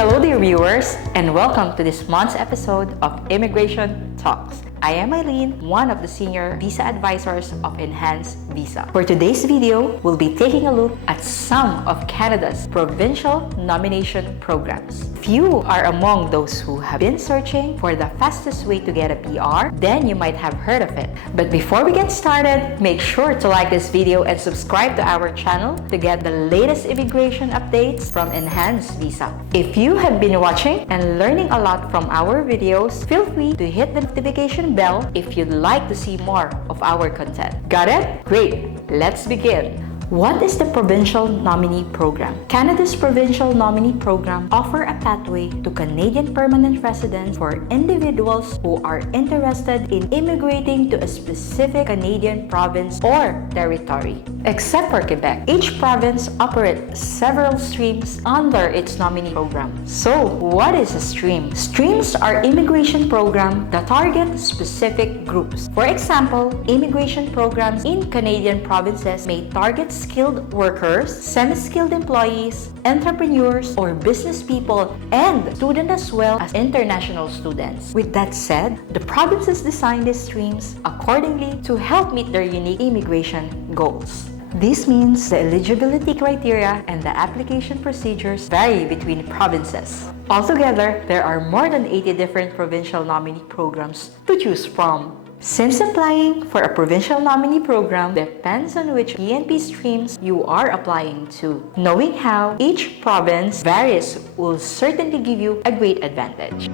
Hello dear viewers, and welcome to this month's episode of Immigration Talks. I am Eileen, one of the senior visa advisors of Enhanced Visa. For today's video, we'll be taking a look at some of Canada's provincial nomination programs. If you are among those who have been searching for the fastest way to get a PR, then you might have heard of it. But before we get started, make sure to like this video and subscribe to our channel to get the latest immigration updates from Enhanced Visa. If you have been watching and learning a lot from our videos, feel free to hit the notification bell if you'd like to see more of our content. Got it? Great! Let's begin! What is the Provincial Nominee Program? Canada's Provincial Nominee Program offers a pathway to Canadian permanent residence for individuals who are interested in immigrating to a specific Canadian province or territory. Except for Quebec, each province operates several streams under its nominee program. So, what is a stream? Streams are immigration programs that target specific groups. For example, immigration programs in Canadian provinces may target skilled workers, semi-skilled employees, entrepreneurs, or business people, and students as well as international students. With that said, the provinces design these streams accordingly to help meet their unique immigration goals. This means the eligibility criteria and the application procedures vary between provinces. Altogether, there are more than 80 different provincial nominee programs to choose from. Since applying for a provincial nominee program depends on which PNP streams you are applying to, knowing how each province varies will certainly give you a great advantage.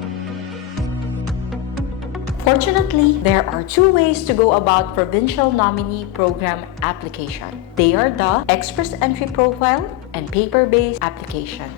Fortunately, there are two ways to go about provincial nominee program application. They are the Express Entry Profile and paper-based application.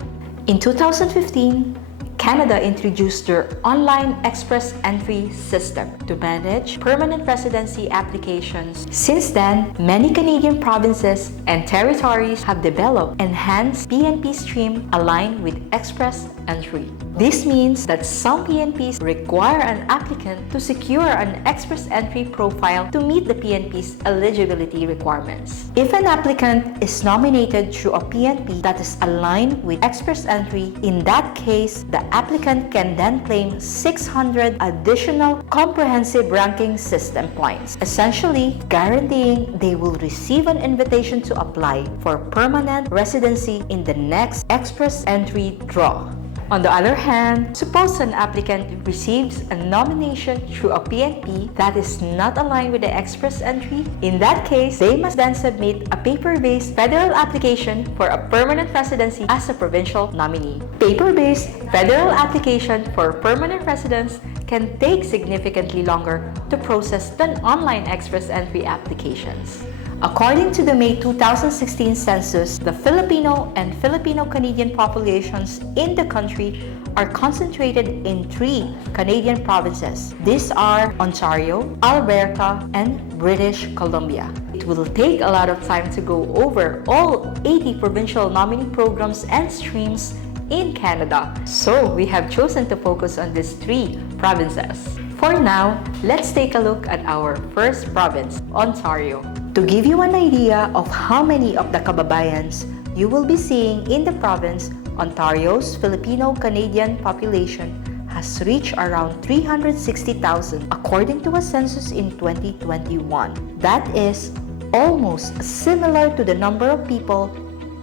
In 2015, Canada introduced their online express entry system to manage permanent residency applications. Since then, many Canadian provinces and territories have developed enhanced PNP stream aligned with express entry. This means that some PNPs require an applicant to secure an express entry profile to meet the PNP's eligibility requirements. If an applicant is nominated through a PNP that is aligned with express entry, in that case, the applicant can then claim 600 additional comprehensive ranking system points, essentially guaranteeing they will receive an invitation to apply for permanent residency in the next express entry draw. On the other hand, suppose an applicant receives a nomination through a PNP that is not aligned with the express entry. In that case, they must then submit a paper-based federal application for a permanent residency as a provincial nominee. Paper-based federal application for permanent residence can take significantly longer to process than online express entry applications. According to the May 2016 census, the Filipino and Filipino-Canadian populations in the country are concentrated in 3 Canadian provinces. These are Ontario, Alberta, and British Columbia. It will take a lot of time to go over all 80 provincial nominee programs and streams in Canada, so we have chosen to focus on these 3 provinces. For now, let's take a look at our first province, Ontario. To give you an idea of how many of the kababayans you will be seeing in the province, Ontario's Filipino-Canadian population has reached around 360,000 according to a census in 2021. That is almost similar to the number of people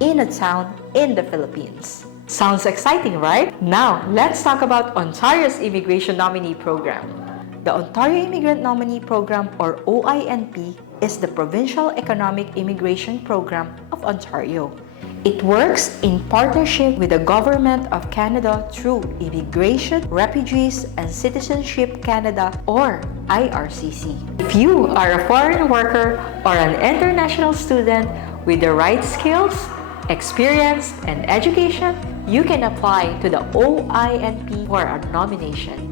in a town in the Philippines. Sounds exciting, right? Now, let's talk about Ontario's Immigration Nominee Program. The Ontario Immigrant Nominee Program, or OINP, is the Provincial Economic Immigration Program of Ontario. It works in partnership with the Government of Canada through Immigration, Refugees, and Citizenship Canada, or IRCC. If you are a foreign worker or an international student with the right skills, experience, and education, you can apply to the OINP for a nomination.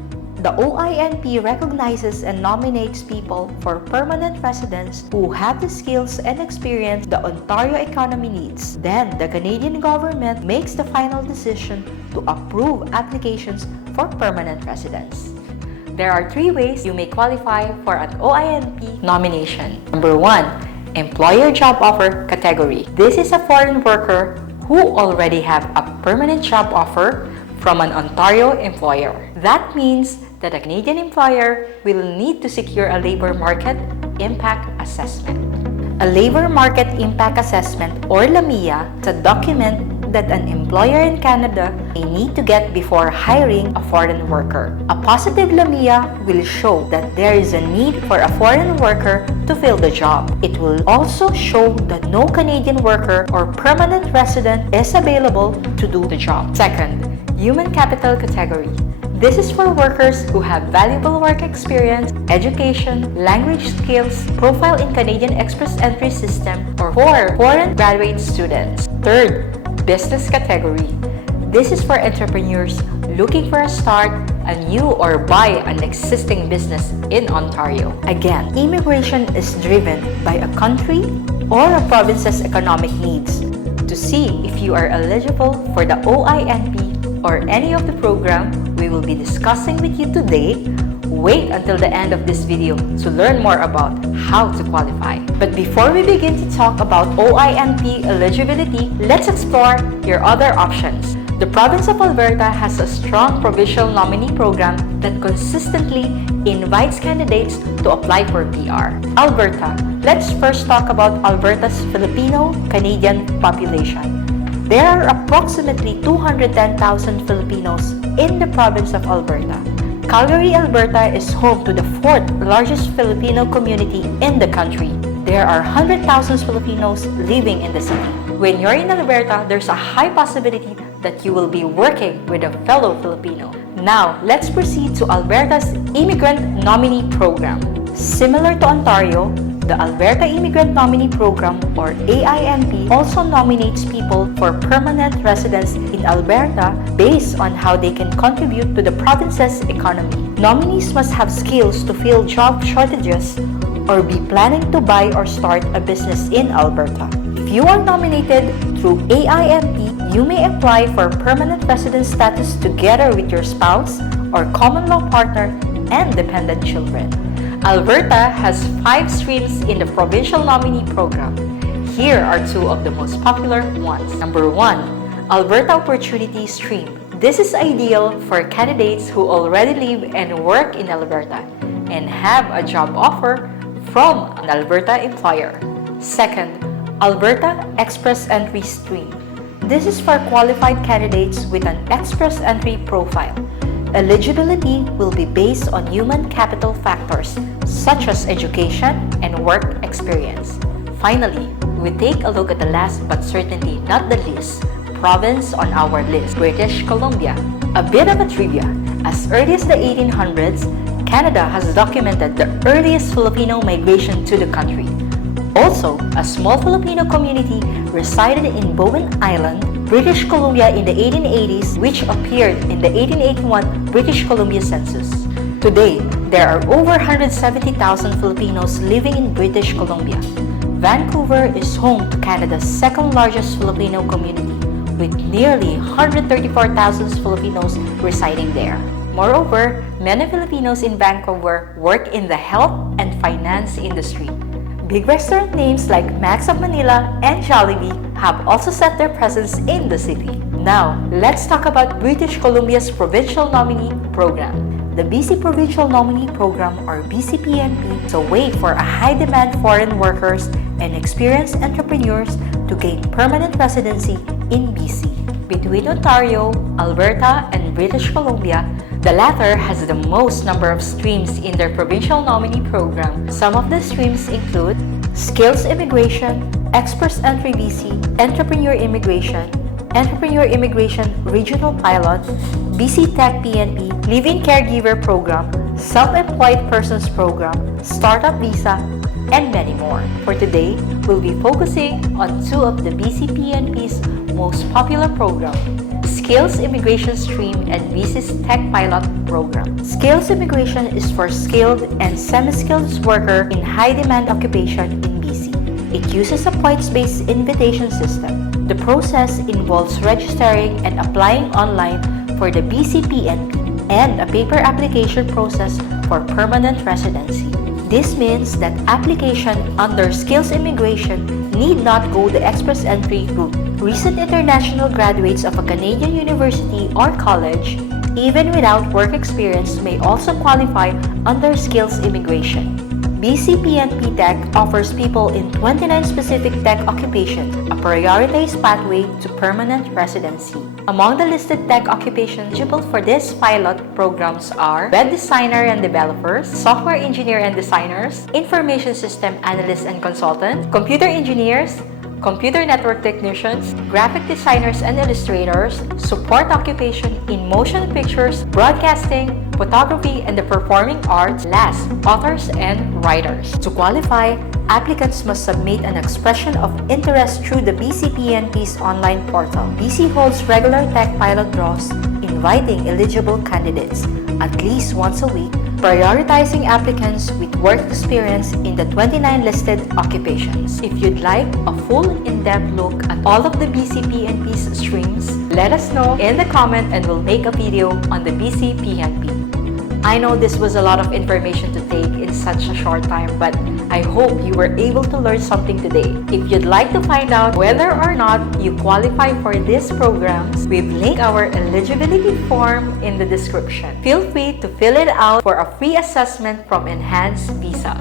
The OINP recognizes and nominates people for permanent residence who have the skills and experience the Ontario economy needs. Then, the Canadian government makes the final decision to approve applications for permanent residence. There are 3 ways you may qualify for an OINP nomination. Number 1, Employer Job Offer category. This is a foreign worker who already have a permanent job offer from an Ontario employer. That means that a Canadian employer will need to secure a labor market impact assessment. A labor market impact assessment, or LAMIA, is a document that an employer in Canada may need to get before hiring a foreign worker. A positive LAMIA will show that there is a need for a foreign worker to fill the job. It will also show that no Canadian worker or permanent resident is available to do the job. Second, human capital category. This is for workers who have valuable work experience, education, language skills, profile in Canadian Express Entry System, or for foreign graduate students. Third, business category. This is for entrepreneurs looking for a start, a new or buy an existing business in Ontario. Again, immigration is driven by a country or a province's economic needs. To see if you are eligible for the OINP or any of the program we will be discussing with you today, wait until the end of this video to learn more about how to qualify. But before we begin to talk about OINP eligibility, let's explore your other options. The province of Alberta has a strong provincial nominee program that consistently invites candidates to apply for PR. Alberta. Let's first talk about Alberta's Filipino-Canadian population. There are approximately 210,000 Filipinos in the province of Alberta. Calgary, Alberta is home to the fourth largest Filipino community in the country. There are 100,000 Filipinos living in the city. When you're in Alberta, there's a high possibility that you will be working with a fellow Filipino. Now, let's proceed to Alberta's Immigrant Nominee Program. Similar to Ontario, the Alberta Immigrant Nominee Program, or AIMP, also nominates people for permanent residence in Alberta based on how they can contribute to the province's economy. Nominees must have skills to fill job shortages or be planning to buy or start a business in Alberta. If you are nominated through AIMP, you may apply for permanent residence status together with your spouse or common law partner and dependent children. Alberta has 5 streams in the Provincial Nominee Program. Here are 2 of the most popular ones. Number 1, Alberta Opportunity Stream. This is ideal for candidates who already live and work in Alberta and have a job offer from an Alberta employer. Second, Alberta Express Entry Stream. This is for qualified candidates with an Express Entry profile. Eligibility will be based on human capital factors such as education and work experience. Finally, we take a look at the last but certainly not the least province on our list, British Columbia. A bit of a trivia, as early as the 1800s, Canada has documented the earliest Filipino migration to the country. Also, a small Filipino community resided in Bowen Island, British Columbia in the 1880s, which appeared in the 1881 British Columbia Census. Today, there are over 170,000 Filipinos living in British Columbia. Vancouver is home to Canada's second largest Filipino community, with nearly 134,000 Filipinos residing there. Moreover, many Filipinos in Vancouver work in the health and finance industry. Big restaurant names like Max of Manila and Jollibee have also set their presence in the city. Now, let's talk about British Columbia's Provincial Nominee Program. The BC Provincial Nominee Program, or BC PNP, is a way for a high-demand foreign workers and experienced entrepreneurs to gain permanent residency in BC. Between Ontario, Alberta, and British Columbia, the latter has the most number of streams in their Provincial Nominee Program. Some of the streams include Skills Immigration, Express Entry BC, Entrepreneur Immigration Regional Pilot, BC Tech PNP, Living Caregiver Program, Self-Employed Persons Program, Startup Visa, and many more. For today, we'll be focusing on 2 of the BC PNP's most popular programs, Skills Immigration Stream and BC's Tech Pilot Program. Skills Immigration is for skilled and semi-skilled worker in high-demand occupation in BC. It uses a points-based invitation system. The process involves registering and applying online for the BC PNP and a paper application process for permanent residency. This means that application under Skills Immigration need not go the express entry route. Recent international graduates of a Canadian university or college, even without work experience, may also qualify under skills immigration. BC PNP Tech offers people in 29 specific tech occupations a prioritized pathway to permanent residency. Among the listed tech occupations eligible for this pilot programs are web designer and developers, software engineer and designers, information system analysts and consultants, computer engineers, computer network technicians, graphic designers and illustrators, support occupation in motion pictures, broadcasting, photography, and the performing arts, last, authors and writers. To qualify, applicants must submit an expression of interest through the BCPNP's online portal. BC holds regular tech pilot draws, inviting eligible candidates at least once a week, prioritizing applicants with work experience in the 29 listed occupations. If you'd like a full in-depth look at all of the BCPNP's streams, let us know in the comment and we'll make a video on the BCPNP. I know this was a lot of information to take in such a short time, but I hope you were able to learn something today. If you'd like to find out whether or not you qualify for these programs, we've linked our eligibility form in the description. Feel free to fill it out for a free assessment from Enhanced Visa.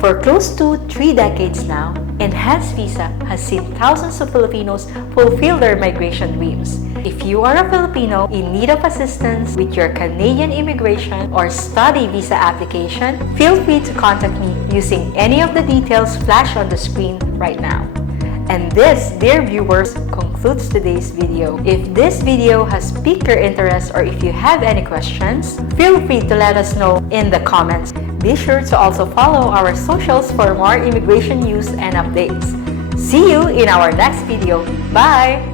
For close to 3 decades now, Enhanced Visa has seen thousands of Filipinos fulfill their migration dreams. If you are a Filipino in need of assistance with your Canadian immigration or study visa application, feel free to contact me using any of the details flashed on the screen right now. And this, dear viewers, concludes today's video. If this video has piqued your interest or if you have any questions, feel free to let us know in the comments. Be sure to also follow our socials for more immigration news and updates. See you in our next video. Bye!